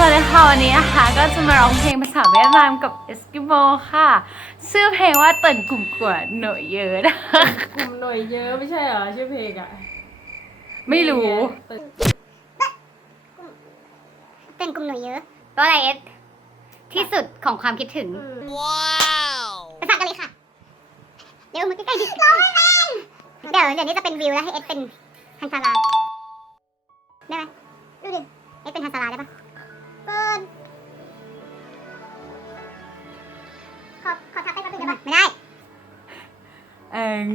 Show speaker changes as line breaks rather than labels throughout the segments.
เลยค่ะวันนี้นะคะก็จะมาร้องเพลงภาษาเวียดนามกับเอสกิโมค่ะชื่อเพลงว่าเติ่นกลุ่มกวดหน่อยเยอะนะ
กลุ่มหน่อยเยอะไม่ใช่เหรอชื่อเพลงอะ
ไม่รู้
เป็นกลุ่มหน่วยเยอะเพราะอะไรเอสที่สุดของความคิดถึงว้าวไปฟังกันเลยค่ะเดี๋ยวมือใกล้ๆดิร้องไม่เป็นเดี๋ยวนี้จะเป็นวิวแล้วให้เอสเป็นฮันซาราได้ไหมดูดิเอสเป็นฮันซาราได้ปะเปิดขอทักไปแป๊บนึงได้ปะไม่ได้
เอง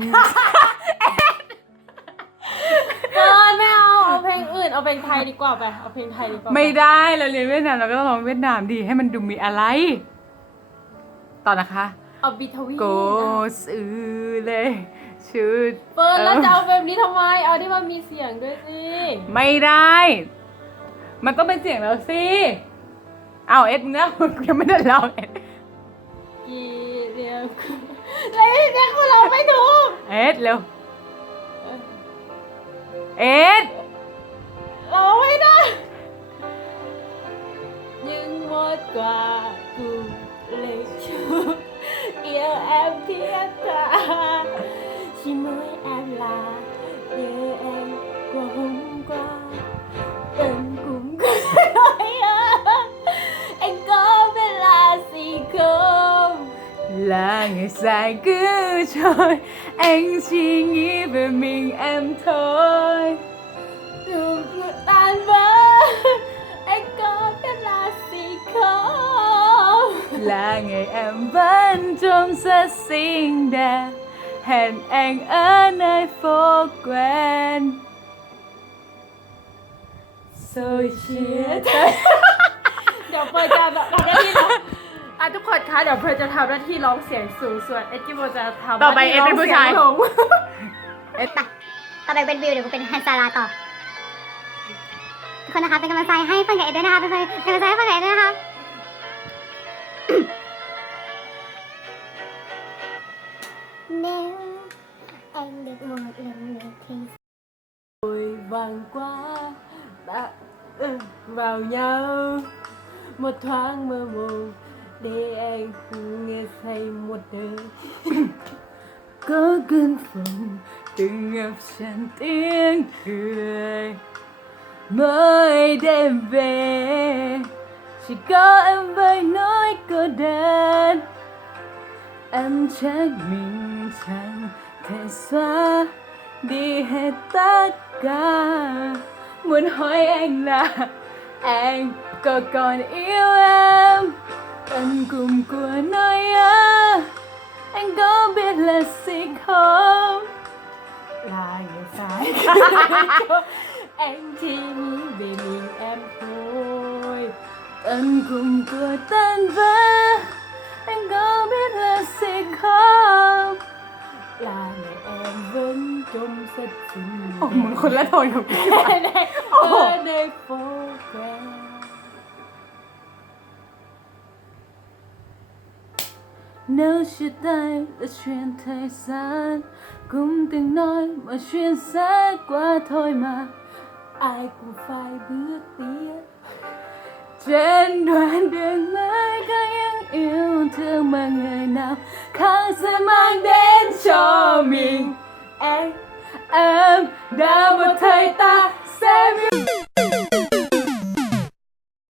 ไม่เอาเพลงอื่นเอาเพลงไทยดีกว่าไปเอาเพลงไทยดีกว่า
ไม่ได้เราเรียนเวียดนามเราก็ต้องร้องเวียดนามดีให้มันดูมีอะไรต่อนะคะ
เอาบีทวี
โกซื้อเลยชุด
เปิดแล้วจะเอาแบบนี้ทำไมเอาที่มันมีเสียงด้วยสิ
ไม่ได้มันต้องเป็นเสียงแล้วสิเอาเอ็ดเนื้อยังไม่ได้ร้องเอ็ด
กีเรียกอะไรเนี่ยคือเราไม่ถูก
เอ็ดเร็วเอ็ด
เราไม่ได้nhưng một quả cù lấy chút yêu em thiết tha chỉ mới em là nhớ em qua hôm qua tình cũng có nói anh có biết là gì không
là ngày dài cứ trôi anh chỉ nghĩ về mình em thôi
đường tan vỡ anh có biết là gì không
là ngày em vẫn trông rất xinh đẹp hẹn anh ở nơi phố quen rồi chia tay
เดี๋ยวเฟิร์นจะทำหน้าที่ร้องทุกคนคะเดี๋ยวเฟิร์นจะทำหน้าที่ร้องเสียงสูงส่วนเอ็ดกิโมจะทำ
ต่อไปเอ็ดเป็นผู้ชาย
เอ็ดไปต่อไปเป็นวิวเดี๋ยวกูเป็นฮันซาราต่อทุกคนนะคะเป็นกำลังใจให้เฟิร์นกับเอ็ดด้วยนะคะเป็นกำลังใจให้เฟิร์นกับเอ็ดด้วยนะคะnếu anh được một lần nữa thì
vội vàng quá đã vào nhau một thoáng mơ mộng để anh nghe say một đời
có cơn phòng từng ngập tràn tiếng cười mỗi đêm về chỉ có em với nỗi cô đơn em trách mình chẳng thể xóa đi hết tất cả muốn hỏi anh là anh có còn yêu em anh cùng của nói anh có biết là gì không
là người sai anh chỉ nghĩ về mình em thôi
anh cùng của tan vỡ anh có biết là gì không
là ngày em vẫn trông rất xinh đẹp
โอ้มึงคนละโทนกับกู
ở nơi phố quen
nếu chia tay là chuyện thời gian cũng từng nói mọi chuyện sẽ qua thôi mà
ai cũng phải bước tiếp
trên đoạn đường mới có những yêu thương mà người nào khác sẽ mang đến cho mình em đã một thời ta sẽ biết